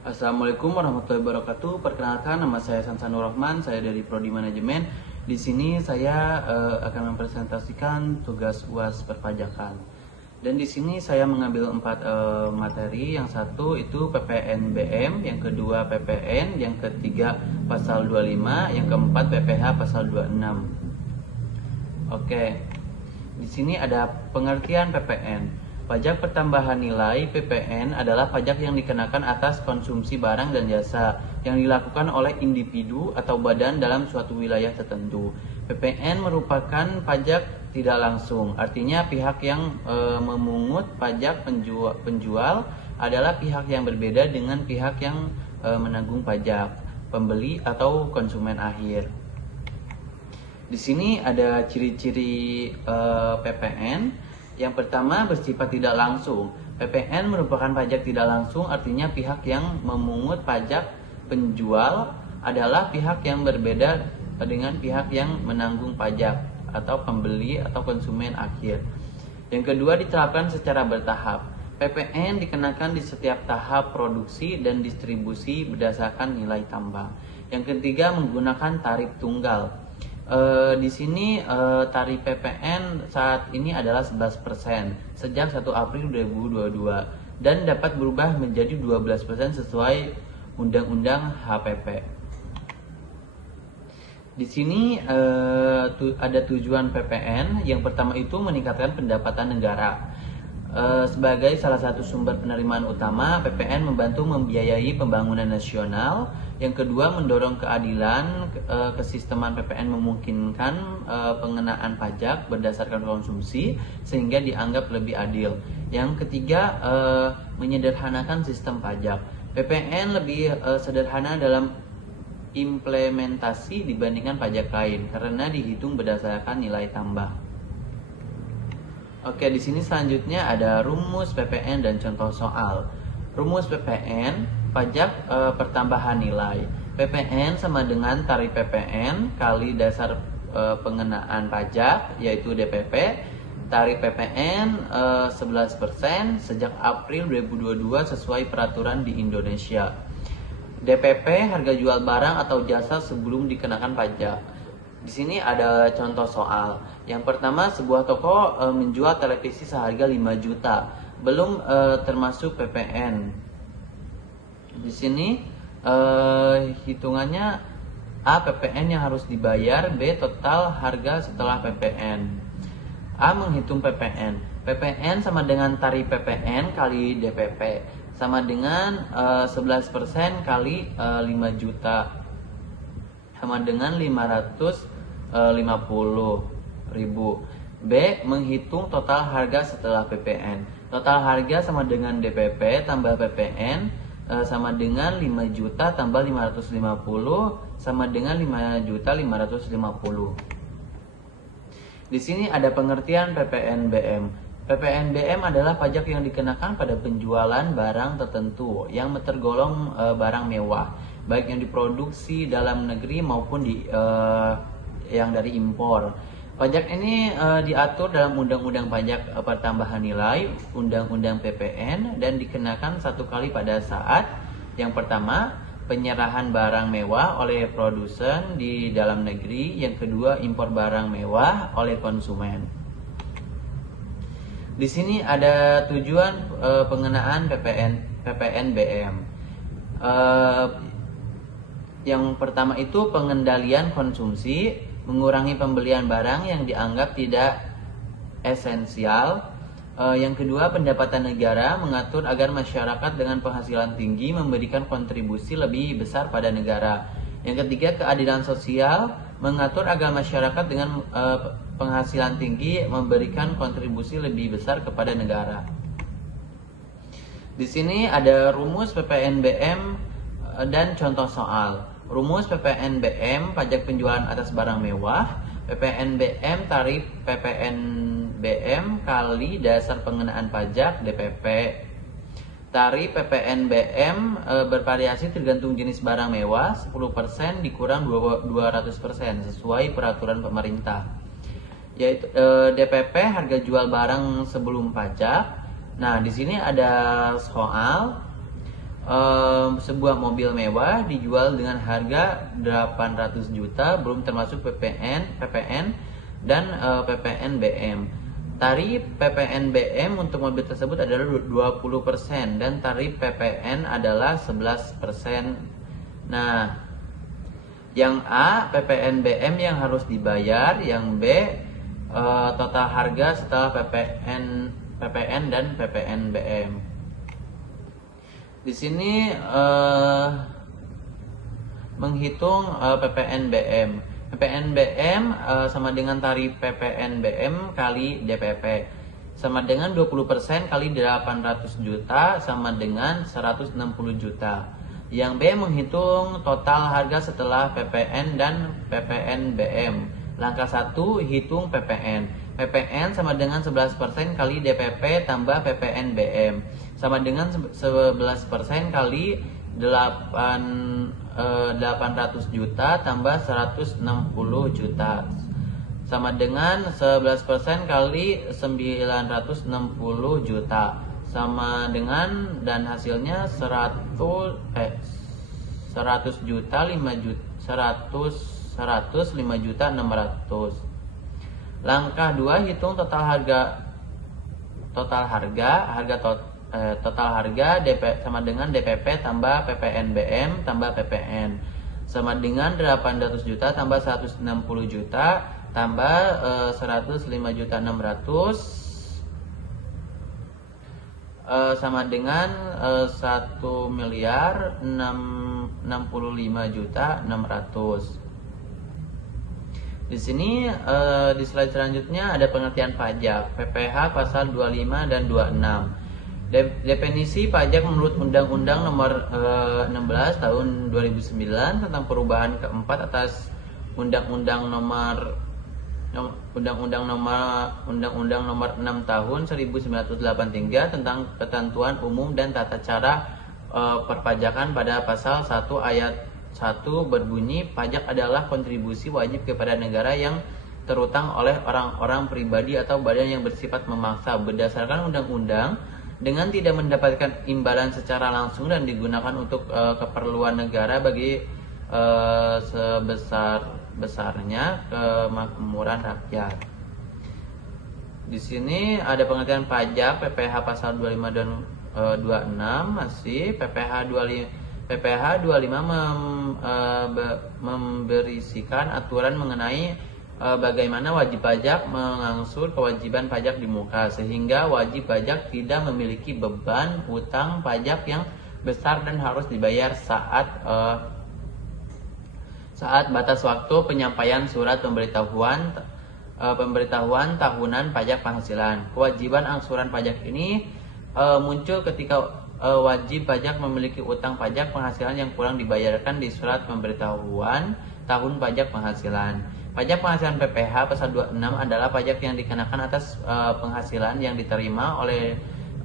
Assalamualaikum warahmatullahi wabarakatuh. Perkenalkan, nama saya Sansanur Rahman, saya dari Prodi Manajemen. Di sini saya akan mempresentasikan tugas UAS perpajakan. Dan di sini saya mengambil 4 materi. Yang satu itu PPNBM, yang kedua PPN, yang ketiga pasal 25, yang keempat PPH pasal 26. Oke. Di sini ada pengertian PPN. Pajak pertambahan nilai (PPN) adalah pajak yang dikenakan atas konsumsi barang dan jasa yang dilakukan oleh individu atau badan dalam suatu wilayah tertentu. PPN merupakan pajak tidak langsung, artinya pihak yang memungut pajak penjual adalah pihak yang berbeda dengan pihak yang menanggung pajak, pembeli atau konsumen akhir. Di sini ada ciri-ciri PPN. Yang pertama, bersifat tidak langsung. PPN merupakan pajak tidak langsung, artinya pihak yang memungut pajak penjual adalah pihak yang berbeda dengan pihak yang menanggung pajak atau pembeli atau konsumen akhir. Yang kedua, diterapkan secara bertahap. PPN dikenakan di setiap tahap produksi dan distribusi berdasarkan nilai tambah. Yang ketiga, menggunakan tarif tunggal. Di sini tarif PPN saat ini adalah 11% sejak 1 April 2022 dan dapat berubah menjadi 12% sesuai Undang-Undang HPP. Di sini ada tujuan PPN. Yang pertama itu meningkatkan pendapatan negara. Sebagai salah satu sumber penerimaan utama, PPN membantu membiayai pembangunan nasional. Yang kedua, mendorong keadilan. Kesisteman PPN memungkinkan pengenaan pajak berdasarkan konsumsi sehingga dianggap lebih adil. Yang ketiga, menyederhanakan sistem pajak. PPN lebih sederhana dalam implementasi dibandingkan pajak lain karena dihitung berdasarkan nilai tambah. Oke, di sini selanjutnya ada rumus PPN dan contoh soal. Rumus PPN, pajak pertambahan nilai. PPN sama dengan tarif PPN kali dasar pengenaan pajak, yaitu DPP. Tarif PPN 11% sejak April 2022 sesuai peraturan di Indonesia. DPP, harga jual barang atau jasa sebelum dikenakan pajak. Di sini ada contoh soal. Yang pertama, sebuah toko menjual televisi seharga 5 juta, belum termasuk PPN. Di sini hitungannya A. PPN yang harus dibayar, B. Total harga setelah PPN. A. Menghitung PPN. PPN sama dengan tarif PPN kali DPP, sama dengan 11% kali 5 juta, sama dengan 550.000. B. Menghitung total harga setelah PPN. Total harga sama dengan DPP tambah PPN sama dengan 5 juta tambah 550 sama dengan 5.550.000. Di sini ada pengertian PPNBM. PPNBM adalah pajak yang dikenakan pada penjualan barang tertentu yang tergolong barang mewah, baik yang diproduksi dalam negeri maupun yang dari impor. Pajak ini diatur dalam Undang-Undang Pajak Pertambahan Nilai, Undang-Undang PPN, dan dikenakan satu kali pada saat yang pertama, penyerahan barang mewah oleh produsen di dalam negeri, yang kedua, impor barang mewah oleh konsumen. Di sini ada tujuan pengenaan PPNBM. Yang pertama itu pengendalian konsumsi, mengurangi pembelian barang yang dianggap tidak esensial. Yang kedua, pendapatan negara, mengatur agar masyarakat dengan penghasilan tinggi memberikan kontribusi lebih besar pada negara. Yang ketiga, keadilan sosial, mengatur agar masyarakat dengan penghasilan tinggi memberikan kontribusi lebih besar kepada negara. Di sini ada rumus PPNBM dan contoh soal. Rumus PPNBM, pajak penjualan atas barang mewah. PPNBM, tarif PPNBM kali dasar pengenaan pajak DPP. Tarif PPNBM bervariasi tergantung jenis barang mewah, 10% dikurang 200% sesuai peraturan pemerintah. Yaitu DPP, harga jual barang sebelum pajak. Nah, di sini ada soal. sebuah mobil mewah dijual dengan harga 800 juta belum termasuk PPN dan PPNBM. Tarif PPNBM untuk mobil tersebut adalah 20% dan tarif PPN adalah 11%. Nah, yang A PPNBM yang harus dibayar, yang B total harga setelah PPN dan PPNBM. Di sini menghitung PPNBM. PPNBM sama dengan tarif PPNBM kali DPP. Sama dengan 20% kali 800 juta sama dengan 160 juta. Yang B menghitung total harga setelah PPN dan PPNBM. Langkah 1, hitung PPN. PPN sama dengan 11% kali DPP tambah PPNBM. Sama dengan 11% kali 800 juta tambah 160 juta. Sama dengan 11% kali 960 juta. Sama dengan, dan hasilnya 100 juta 5 juta 600. Langkah 2, hitung total harga DP sama dengan DPP tambah PPNBM tambah PPN sama dengan 800 juta tambah 160 juta tambah 105 juta 600 sama dengan 1 miliar 65 juta 600. Di sini di slide selanjutnya ada pengertian pajak PPh pasal 25 dan 26. Definisi pajak menurut Undang-Undang Nomor 16 Tahun 2009 tentang perubahan keempat atas Undang-Undang Nomor 6 Tahun 1983 tentang ketentuan umum dan tata cara perpajakan. Pada pasal 1 ayat 1 berbunyi, pajak adalah kontribusi wajib kepada negara yang terutang oleh orang-orang pribadi atau badan yang bersifat memaksa berdasarkan undang-undang dengan tidak mendapatkan imbalan secara langsung dan digunakan untuk keperluan negara bagi sebesar-besarnya kemakmuran rakyat. Di sini ada pengertian pajak PPh pasal 25 dan 26 masih PPh 25 memberisikan aturan mengenai bagaimana wajib pajak mengangsur kewajiban pajak di muka, sehingga wajib pajak tidak memiliki beban hutang pajak yang besar dan harus dibayar saat batas waktu penyampaian surat pemberitahuan tahunan pajak penghasilan. Kewajiban angsuran pajak ini muncul ketika wajib pajak memiliki utang pajak penghasilan yang kurang dibayarkan di surat pemberitahuan tahun pajak penghasilan. Pajak penghasilan PPh pasal 26 adalah pajak yang dikenakan atas penghasilan yang diterima oleh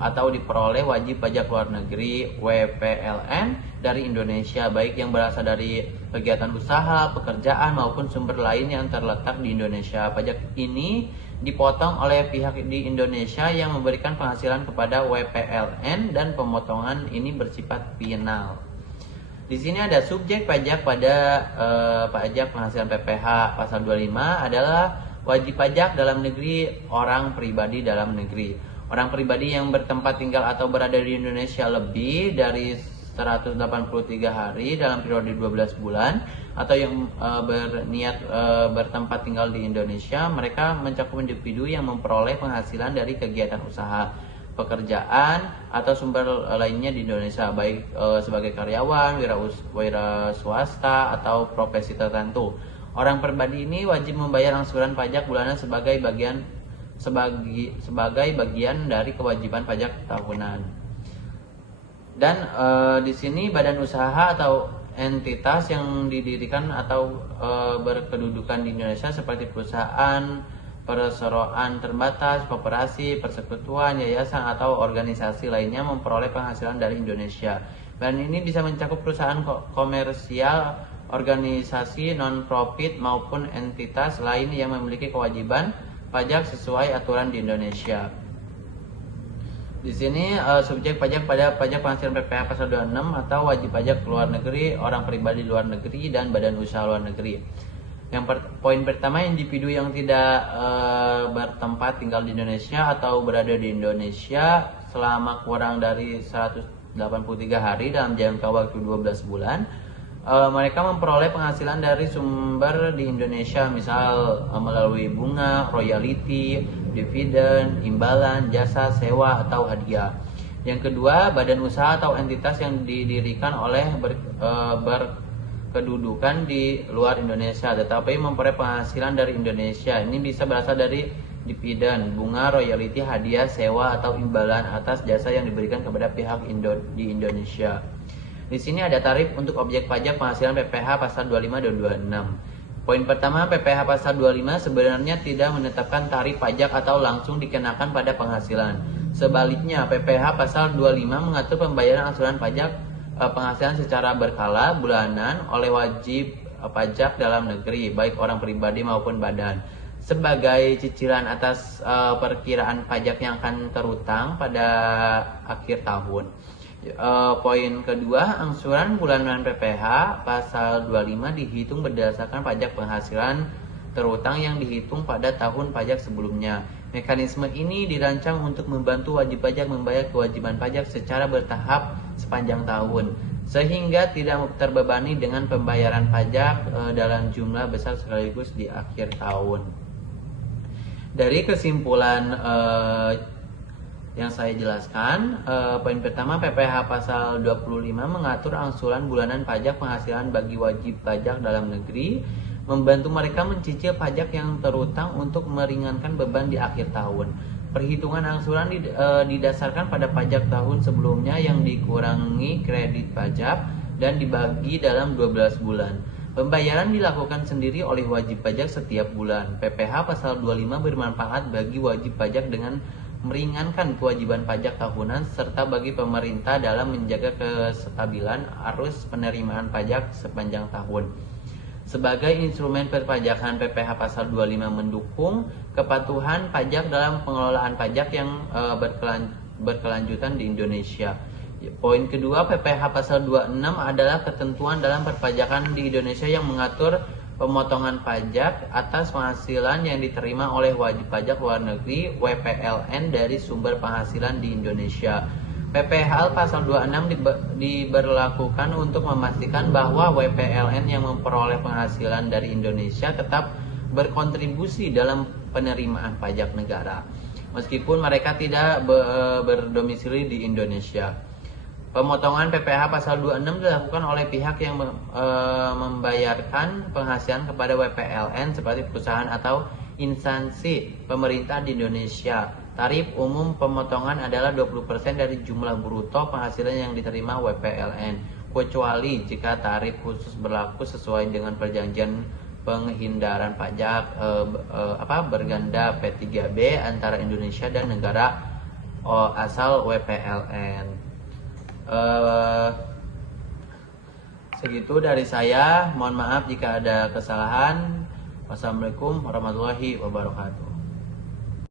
atau diperoleh wajib pajak luar negeri WPLN dari Indonesia, baik yang berasal dari kegiatan usaha, pekerjaan maupun sumber lain yang terletak di Indonesia. Pajak ini dipotong oleh pihak di Indonesia yang memberikan penghasilan kepada WPLN dan pemotongan ini bersifat final. Di sini ada subjek pajak pada pajak penghasilan PPh pasal 25 adalah wajib pajak dalam negeri orang pribadi dalam negeri. Orang pribadi yang bertempat tinggal atau berada di Indonesia lebih dari 183 hari dalam periode 12 bulan atau yang berniat bertempat tinggal di Indonesia, mereka mencakup individu yang memperoleh penghasilan dari kegiatan usaha, pekerjaan atau sumber lainnya di Indonesia, baik sebagai karyawan, wira swasta atau profesi tertentu. Orang pribadi ini wajib membayar angsuran pajak bulanan sebagai bagian dari kewajiban pajak tahunan. Dan di sini badan usaha atau entitas yang didirikan atau berkedudukan di Indonesia seperti perusahaan, perseroan terbatas, koperasi, persekutuan, yayasan atau organisasi lainnya memperoleh penghasilan dari Indonesia. Dan ini bisa mencakup perusahaan komersial, organisasi non-profit maupun entitas lain yang memiliki kewajiban pajak sesuai aturan di Indonesia. Di sini subjek pajak pada pajak penghasilan PPh pasal 26 atau wajib pajak luar negeri, orang pribadi luar negeri, dan badan usaha luar negeri. Poin pertama, individu yang tidak bertempat tinggal di Indonesia atau berada di Indonesia selama kurang dari 183 hari dalam jangka waktu 12 bulan. Mereka memperoleh penghasilan dari sumber di Indonesia, misal melalui bunga, royalti, dividen, imbalan, jasa, sewa, atau hadiah. Yang kedua, badan usaha atau entitas yang didirikan oleh berkedudukan di luar Indonesia tetapi memperoleh penghasilan dari Indonesia. Ini bisa berasal dari dividen, bunga, royalti, hadiah, sewa, atau imbalan atas jasa yang diberikan kepada pihak di Indonesia. Di sini ada tarif untuk objek pajak penghasilan PPh pasal 25 dan 26. Poin pertama, PPh pasal 25 sebenarnya tidak menetapkan tarif pajak atau langsung dikenakan pada penghasilan. Sebaliknya, PPh pasal 25 mengatur pembayaran angsuran pajak penghasilan secara berkala bulanan oleh wajib pajak dalam negeri, baik orang pribadi maupun badan, sebagai cicilan atas perkiraan pajak yang akan terutang pada akhir tahun. Poin kedua, angsuran bulanan PPh pasal 25 dihitung berdasarkan pajak penghasilan terutang yang dihitung pada tahun pajak sebelumnya. Mekanisme ini dirancang untuk membantu wajib pajak membayar kewajiban pajak secara bertahap sepanjang tahun, sehingga tidak terbebani dengan pembayaran pajak dalam jumlah besar sekaligus di akhir tahun. Dari kesimpulan yang saya jelaskan, poin pertama, PPh pasal 25 mengatur angsuran bulanan pajak penghasilan bagi wajib pajak dalam negeri, membantu mereka mencicil pajak yang terutang untuk meringankan beban di akhir tahun. Perhitungan angsuran didasarkan pada pajak tahun sebelumnya yang dikurangi kredit pajak dan dibagi dalam 12 bulan. Pembayaran dilakukan sendiri oleh wajib pajak setiap bulan. PPh pasal 25 bermanfaat bagi wajib pajak dengan meringankan kewajiban pajak tahunan serta bagi pemerintah dalam menjaga kestabilan arus penerimaan pajak sepanjang tahun. Sebagai instrumen perpajakan, PPh pasal 25 mendukung kepatuhan pajak dalam pengelolaan pajak yang berkelanjutan di Indonesia. Poin kedua, PPh pasal 26 adalah ketentuan dalam perpajakan di Indonesia yang mengatur pemotongan pajak atas penghasilan yang diterima oleh wajib pajak luar negeri (WPLN) dari sumber penghasilan di Indonesia. PPh pasal 26 diberlakukan untuk memastikan bahwa WPLN yang memperoleh penghasilan dari Indonesia tetap berkontribusi dalam penerimaan pajak negara, meskipun mereka tidak berdomisili di Indonesia. Pemotongan PPh pasal 26 dilakukan oleh pihak yang membayarkan penghasilan kepada WPLN seperti perusahaan atau instansi pemerintah di Indonesia. Tarif umum pemotongan adalah 20% dari jumlah bruto penghasilan yang diterima WPLN, kecuali jika tarif khusus berlaku sesuai dengan perjanjian penghindaran pajak berganda P3B antara Indonesia dan negara asal WPLN. Segitu dari saya. Mohon maaf jika ada kesalahan. Wassalamualaikum warahmatullahi wabarakatuh.